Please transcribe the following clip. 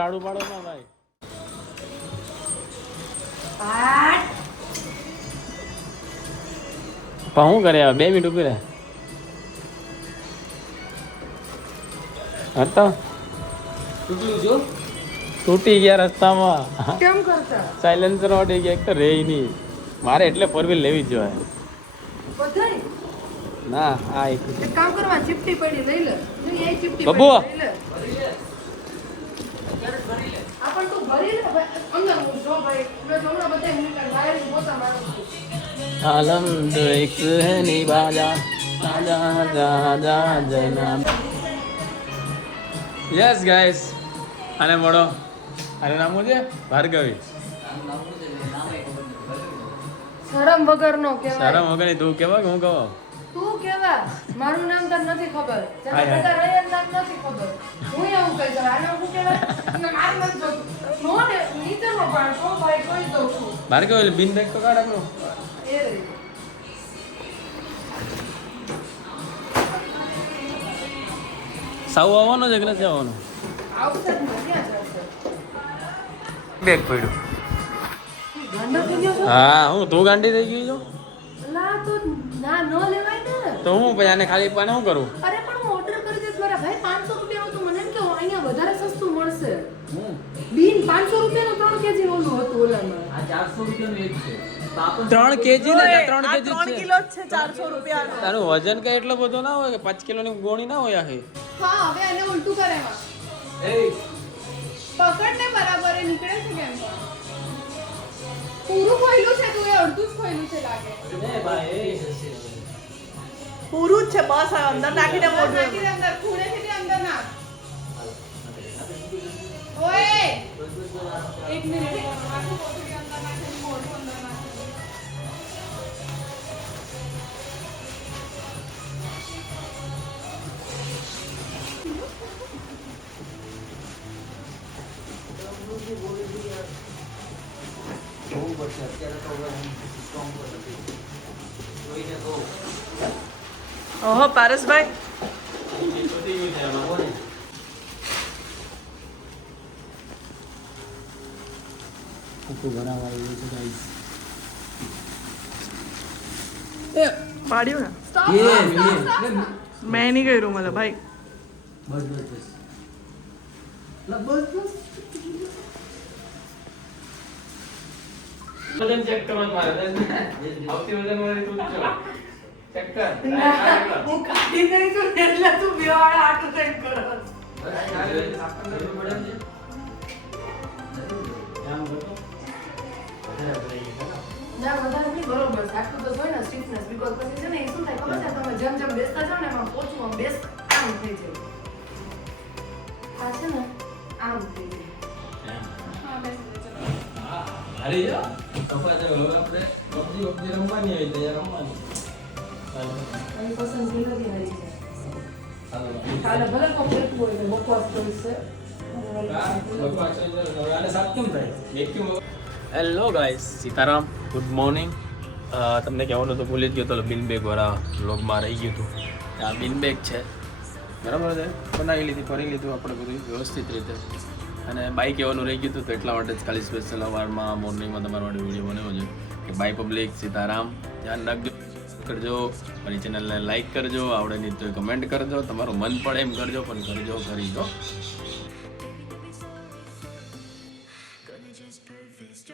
રાડુ પાડો ના ભાઈ. પણ શું કરે 2 મિનિટ ઉભી રહે. હતા તૂટી ગયા રસ્તામાં. કેમ કરતા સાયલેન્સર ઓડી ગયા. એક તો રે નહીં મારે એટલે 4 વ્હીલ લેવી જ જોઈએ. બધાય ના આ એક કામ કરવા ચીપટી પડી લઈ લે. નહીં એ ચીપટી બબુ. પડી લઈ લે. આપણ તું ભરી લે ભાઈ. અંદર હું જો ભાઈ મેં હમણાં બધા નીકળ વાયર પોતા મારું છું. આલમ એક હે ની બાજા રાજા રાજા જના. યસ ગાઈસ આને મળો. આને નામ શું છે? ભાર્ગવી. શરમ વગરનો કહેવાય. શરમ વગરની તું કેવા કે હું કહો? તું કેવા મારું નામ તને નથી ખબર. હાય, હાય. બધા રયન નામ નથી ખબર. હું એવું કહી દઉં આને હું કહેવાય અને મારું નામ જો નો ને નીચેનો પણ તો ભાઈ કહી દઉં છું. ભાર્ગવી બિન બેગ તો કાઢ આપણું. એ રહી. સાવ આવવાનો છે કે નથી આવવાનો? આવશે જ ને ક્યાં જશે? બેગ પડ્યું. ગાંડો થઈ ગયો છો? હા હું તું ગાંડી થઈ ગઈ છો લા તો ના નો લેવાય ને. તો હું પછી આને ખાલી પાને શું કરું? અરે પણ હું ઓર્ડર કરી દઈશ મારા ભાઈ 500 રૂપિયાનું તો મને એમ કે અહીંયા વધારે સસ્તું મળશે. બીન 500 રૂપિયાનું 3 કેજી ઓલું હતું ઓલામાં. આ 400 રૂપિયાનું એક છે. 3 કેજી ને 3 આ કેજી 3 કિલો જ છે 400 રૂપિયાનો. તારું વજન કઈ એટલો બધો ના હોય કે 5 કિલોની ગોણી ના હોય આખી. હા હવે આને ઉલટું કરે એમાં. પકડને બરાબર એ નીકળે છે કેમ પણ? પૂરું ખોયલું છે તું એ અડધું જ ખોયલું છે લાગે. પૂરું જ છે બસ આ અંદર નાખીને મોઢું નાખી દે અંદર ખૂણેથી અંદર નાખ. ઓય એક મિનિટ આખું કોથળી અંદર નાખીને મોઢું અંદર નાખ. ઓહો પારસભાઈ પાડ્યું ને મેં નહીં કર્યું મને ભાઈ. વજન ચેક કરવાનું મારે. આવતી વજન વાળી તું છો. ચેક કર. હું કાઢી નહીં છું એટલે તું બેવાળા આટલું ચેક કરો. ના વધારે નહીં બરોબર છે. આટલું તો જોઈ ને સ્ટીફનેસ બીકોઝ પછી છે ને એ શું થાય ખબર છે તમે જેમ જેમ બેસતા જાવ ને એમાં પોચમાં બેસ આમ થઈ જાય. આ છે ને આમ થઈ જાય. હા બેસ ચલો. અરે યો કપા જે ઓલો આપણે પબજી રમવાની હોય તો રમવાની. અને પસંદ નથી હારી જાય. કાલે ભલે કોઈ લેતું હોય તો બકવાસ કરશે. Hello guys Sitaram good morning. તમને કહેવાનું તો ભૂલી જ ગયો તો બિન બેગ વાળા વ્લોગમાં રહી ગયું હતું. આ બિન બેગ છે બરાબર છે. બનાવી લીધી ફરી લીધું આપણે બધું વ્યવસ્થિત રીતે. અને બાઇક એવાનું રહી ગયું હતું તો એટલા માટે જ ખાલી સ્પેશિયલ અવારમાં મોર્નિંગમાં તમારા માટે વિડીયો બનાવ્યો છે કે બાય પબ્લિક સીતારામ ધ્યાન રાખજો કરજો. મારી ચેનલને લાઈક કરજો. આવડે નહીં તો કમેન્ટ કરજો. તમારું મન પડે એમ કરજો પણ કરજો કરી દો. Gonna just put fist